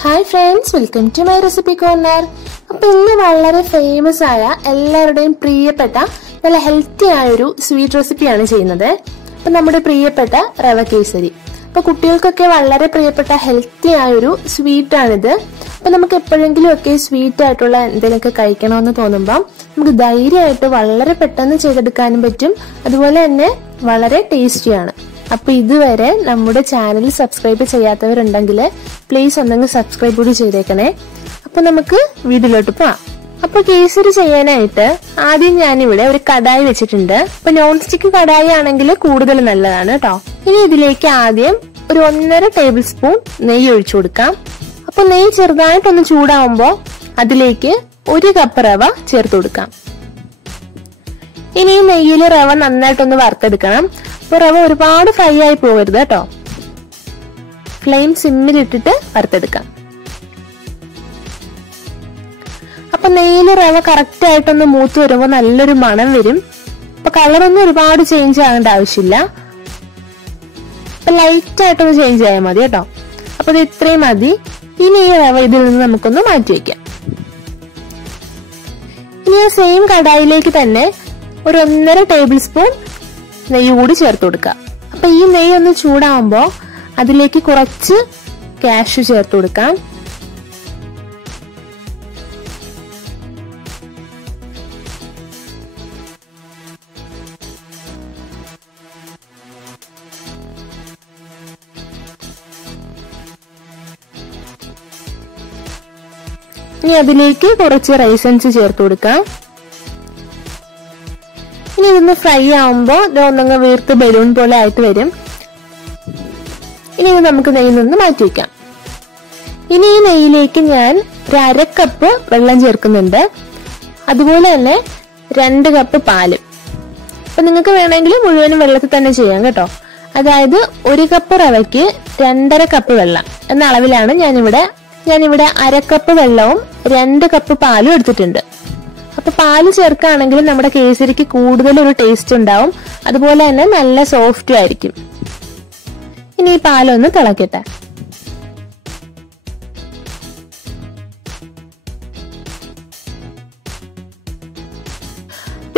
Hi friends, welcome to my recipe corner. അപ്പോൾ ഇന്ന് വളരെ ഫേമസ് ആയ എല്ലാവരുടെയും പ്രിയപ്പെട്ട നല്ല ഹെൽത്തി ആയ ഒരു സ്വീറ്റ് റെസിപ്പിയാണ് ചെയ്യുന്നത്. അപ്പോൾ നമ്മുടെ പ്രിയപ്പെട്ട റവ കേസരി. അപ്പോൾ കുട്ടികൾക്കൊക്കെ വളരെ പ്രിയപ്പെട്ട ഹെൽത്തി ആയ ഒരു സ്വീറ്റ് ആണിത്. അപ്പോൾ നമുക്ക് എപ്പോഴെങ്കിലും ഒക്കെ സ്വീറ്റ് ആയിട്ടുള്ള എന്തെങ്കിലുമൊക്കെ കഴിക്കണമെന്ന് തോന്നുമ്പോൾ നമുക്ക് ധൈര്യമായിട്ട് വളരെ പെട്ടെന്ന് ചെയ്തെടുക്കാനും പറ്റും. അതുപോലെ തന്നെ വളരെ ടേസ്റ്റിയാണ്. അപ്പോൾ ഇതുവരെ നമ്മുടെ ചാനൽ സബ്സ്ക്രൈബ് ചെയ്യാത്തവരുണ്ടെങ്കിൽ പ്ലീസ് ഒന്നെങ്കിൽ സബ്സ്ക്രൈബ് കൂടി ചെയ്തേക്കണേ. അപ്പോൾ നമുക്ക് വീഡിയോയിലോട്ട് പോവാം. അപ്പോൾ കേസരി ചെയ്യാനായിട്ട് ആദ്യം ഞാനിവിടെ ഒരു കടായി വെച്ചിട്ടുണ്ട്. അപ്പോൾ നോൺ സ്റ്റിക്ക് കടായി ആണെങ്കിൽ കൂടുതൽ നല്ലതാണ് കേട്ടോ. ഇനി ഇതിലേക്ക് ആദ്യം ഒരു 1.5 ടേബിൾ സ്പൂൺ നെയ്യ് ഒഴിച്ചു കൊടുക്കാം. അപ്പോൾ നെയ്യ് ചെറുതായിട്ടൊന്ന് ചൂടാവുമ്പോൾ അതിലേക്ക് 1 കപ്പ് റവ ചേർത്ത് കൊടുക്കാം. ഇനി ഈ നെയ്യിൽ റവ നന്നായിട്ടൊന്ന് വറുത്തെടുക്കണം. അപ്പോൾ റവ ഒരുപാട് ഫ്രൈ ആയി പോകരുത് കേട്ടോ. ഫ്ലെയിം സിമ്മിലിട്ടിട്ട് വറുത്തെടുക്കാം. അപ്പൊ നെയ്യിൽ റവ കറക്റ്റ് ആയിട്ടൊന്ന് മൂത്ത് വരുമ്പോൾ നല്ലൊരു മണം വരും. അപ്പൊ കളറൊന്നും ഒരുപാട് ചേഞ്ച് ആകേണ്ട ആവശ്യമില്ല. അപ്പൊ ലൈറ്റ് ആയിട്ടൊന്ന് ചേഞ്ച് ആയാൽ മതി കേട്ടോ. അപ്പൊ ഇത് ഇത്രയും മതി. ഇനി ഈ റവ ഇതിൽ നിന്ന് നമുക്കൊന്ന് മാറ്റി വെക്കാം. ഇനി ആ സെയിം കടായിലേക്ക് തന്നെ ഒരു 1.5 ടേബിൾ സ്പൂൺ നെയ്യ് കൂടി ചേർത്ത് കൊടുക്കുക. അപ്പൊ ഈ നെയ്യ് ഒന്ന് ചൂടാവുമ്പോ അതിലേക്ക് കുറച്ച് കാഷ്യൂ ചേർത്ത് കൊടുക്കാം. ഇനി അതിലേക്ക് കുറച്ച് റൈസൻസ് ചേർത്ത് കൊടുക്കാം. ഇനി ഇതൊന്ന് ഫ്രൈ ആവുമ്പോൾ ഇത് ഒന്നങ്ങ് വീർത്ത് ബലൂൺ പോലെ ആയിട്ട് വരും. ഇനി ഇത് നമുക്ക് നെയ്യിൽ നിന്ന് മാറ്റി വയ്ക്കാം. ഇനി ഈ നെയ്യിലേക്ക് ഞാൻ ഒരു 1/2 കപ്പ് വെള്ളം ചേർക്കുന്നുണ്ട്. അതുപോലെ തന്നെ 2 കപ്പ് പാല്. അപ്പൊ നിങ്ങൾക്ക് വേണമെങ്കിൽ മുഴുവനും വെള്ളത്തിൽ തന്നെ ചെയ്യാം കേട്ടോ. അതായത് 1 കപ്പ് റവയ്ക്ക് 2.5 കപ്പ് വെള്ളം എന്ന അളവിലാണ് ഞാനിവിടെ 1/2 കപ്പ് വെള്ളവും 2 കപ്പ് പാലും എടുത്തിട്ടുണ്ട്. അപ്പൊ പാല് ചേർക്കുകയാണെങ്കിൽ നമ്മുടെ കേസരിക്ക് കൂടുതൽ ഒരു ടേസ്റ്റ് ഉണ്ടാവും. അതുപോലെ തന്നെ നല്ല സോഫ്റ്റും ആയിരിക്കും. ഇനി ഈ പാലൊന്ന് തിളക്കട്ടെ.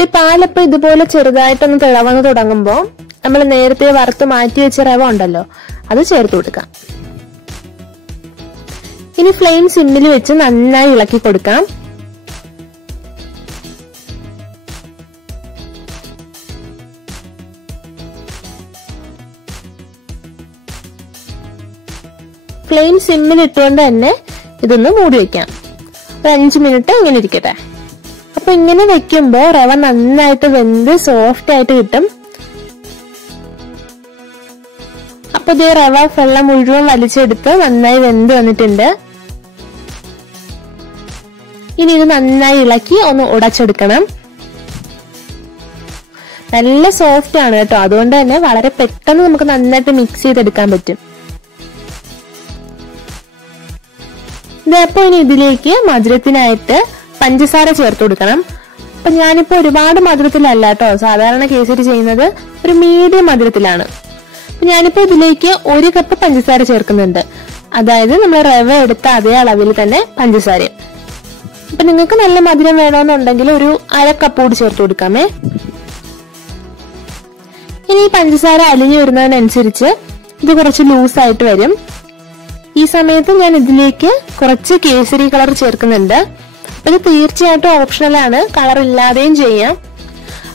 ഈ പാലപ്പം ഇതുപോലെ ചെറുതായിട്ടൊന്ന് തിളവന്ന് തുടങ്ങുമ്പോൾ നമ്മൾ നേരത്തെ വറുത്ത് മാറ്റി വെച്ച റവ ഉണ്ടല്ലോ, അത് ചേർത്ത് കൊടുക്കാം. ഇനി ഫ്ലെയിം സിമ്മിൽ വെച്ച് നന്നായി ഇളക്കി കൊടുക്കാം. ഫ്ലെയിം സിമ്മിൽ ഇട്ടുകൊണ്ട് തന്നെ ഇതൊന്ന് മൂടി വെക്കാം. ഒരു 5 മിനിറ്റ് ഇങ്ങനെ ഇരിക്കട്ടെ. അപ്പൊ ഇങ്ങനെ വെക്കുമ്പോ റവ നന്നായിട്ട് വെന്ത് സോഫ്റ്റ് ആയിട്ട് കിട്ടും. അപ്പൊ ഇതേ റവ വെള്ളം മുഴുവൻ വലിച്ചെടുത്ത് നന്നായി വെന്ത് വന്നിട്ടുണ്ട്. ഇനി ഇത് നന്നായി ഇളക്കി ഒന്ന് ഉടച്ചെടുക്കണം. നല്ല സോഫ്റ്റ് ആണ് കേട്ടോ. അതുകൊണ്ട് തന്നെ വളരെ പെട്ടെന്ന് നമുക്ക് നന്നായിട്ട് മിക്സ് ചെയ്തെടുക്കാൻ പറ്റും. ഇതേപ്പോ ഇനി ഇതിലേക്ക് മധുരത്തിനായിട്ട് പഞ്ചസാര ചേർത്ത് കൊടുക്കണം. അപ്പൊ ഞാനിപ്പോ ഒരുപാട് മധുരത്തിലല്ല കേട്ടോ സാധാരണ കേസരി ചെയ്യുന്നത്, ഒരു മീഡിയം മധുരത്തിലാണ്. അപ്പൊ ഞാനിപ്പോ ഇതിലേക്ക് 1 കപ്പ് പഞ്ചസാര ചേർക്കുന്നുണ്ട്. അതായത് നമ്മൾ റവ എടുത്ത അതേ അളവിൽ തന്നെ പഞ്ചസാര. അപ്പൊ നിങ്ങൾക്ക് നല്ല മധുരം വേണമെന്നുണ്ടെങ്കിൽ ഒരു 1/2 കപ്പ് കൂടി ചേർത്ത് കൊടുക്കാമേ. ഇനി ഈ പഞ്ചസാര അലിഞ്ഞു വരുന്നതിനനുസരിച്ച് ഇത് കുറച്ച് ലൂസായിട്ട് വരും. ഈ സമയത്ത് ഞാൻ ഇതിലേക്ക് കുറച്ച് കേസരി കളർ ചേർക്കുന്നുണ്ട്. ഇത് തീർച്ചയായിട്ടും ഓപ്ഷണലാണ്, കളർ ഇല്ലാതെയും ചെയ്യാം.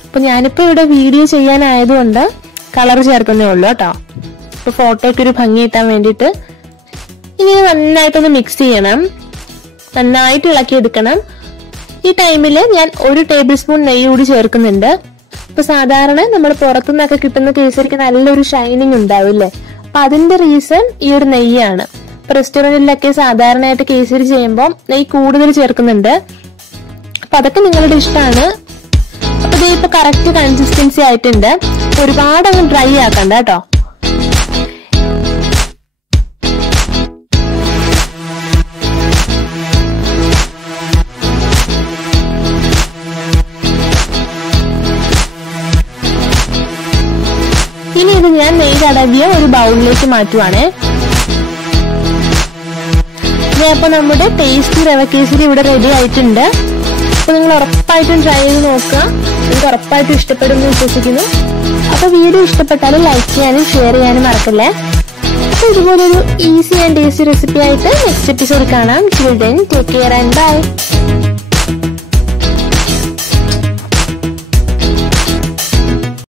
അപ്പൊ ഞാനിപ്പോ ഇവിടെ വീഡിയോ ചെയ്യാനായതുകൊണ്ട് കളർ ചേർക്കുന്നേ ഉള്ളൂ കേട്ടോ. ഇപ്പൊ ഫോട്ടോയ്ക്ക് ഒരു ഭംഗി കിട്ടാൻ വേണ്ടിയിട്ട്. ഇനി നന്നായിട്ടൊന്ന് മിക്സ് ചെയ്യണം, നന്നായിട്ട് ഇളക്കിയെടുക്കണം. ഈ ടൈമിൽ ഞാൻ 1 ടേബിൾ സ്പൂൺ നെയ്യ് കൂടി ചേർക്കുന്നുണ്ട്. ഇപ്പൊ സാധാരണ നമ്മൾ പുറത്തുനിന്നൊക്കെ കിട്ടുന്ന കേസരിക്ക് നല്ലൊരു ഷൈനിങ് ഉണ്ടാവില്ലേ, അപ്പൊ അതിന്റെ റീസൺ ഈ ഒരു നെയ്യാണ്. റെസ്റ്റോറന്റിലൊക്കെ സാധാരണയായിട്ട് കേസരി ചെയ്യുമ്പോൾ നെയ്യ് കൂടുതൽ ചേർക്കുന്നുണ്ട്. അപ്പൊ അതൊക്കെ നിങ്ങളുടെ ഇഷ്ടമാണ്. അപ്പൊ ഇത് ഇപ്പൊ കറക്റ്റ് കൺസിസ്റ്റൻസി ആയിട്ടുണ്ട്. ഒരുപാട് അങ്ങ് ഡ്രൈ ആക്കണ്ട കേട്ടോ. ഇനി ഇത് ഞാൻ നെയ്യ് തടവിയ ഒരു ബൗളിലേക്ക് മാറ്റുവാണേ. അപ്പോൾ നമ്മുടെ ടേസ്റ്റി റവ കേസരി ഇവിടെ റെഡി ആയിട്ടുണ്ട്. അപ്പോൾ നിങ്ങൾ ഉറപ്പായിട്ടും ട്രൈ ചെയ്ത് നോക്കുക. നിങ്ങൾക്ക് ഉറപ്പായിട്ടും ഇഷ്ടപ്പെടുമെന്ന് വിശ്വസിക്കുന്നു. അപ്പോൾ വീഡിയോ ഇഷ്ടപ്പെട്ടാലും ലൈക്ക് ചെയ്യാനും ഷെയർ ചെയ്യാനും മറക്കല്ലേ. അപ്പോൾ ഇതുപോലൊരു ഈസി ആൻഡ് ടേസ്റ്റി റെസിപ്പി ആയിട്ട് നെക്സ്റ്റ് എപ്പിസോഡ് കാണാം. Till then take care and by.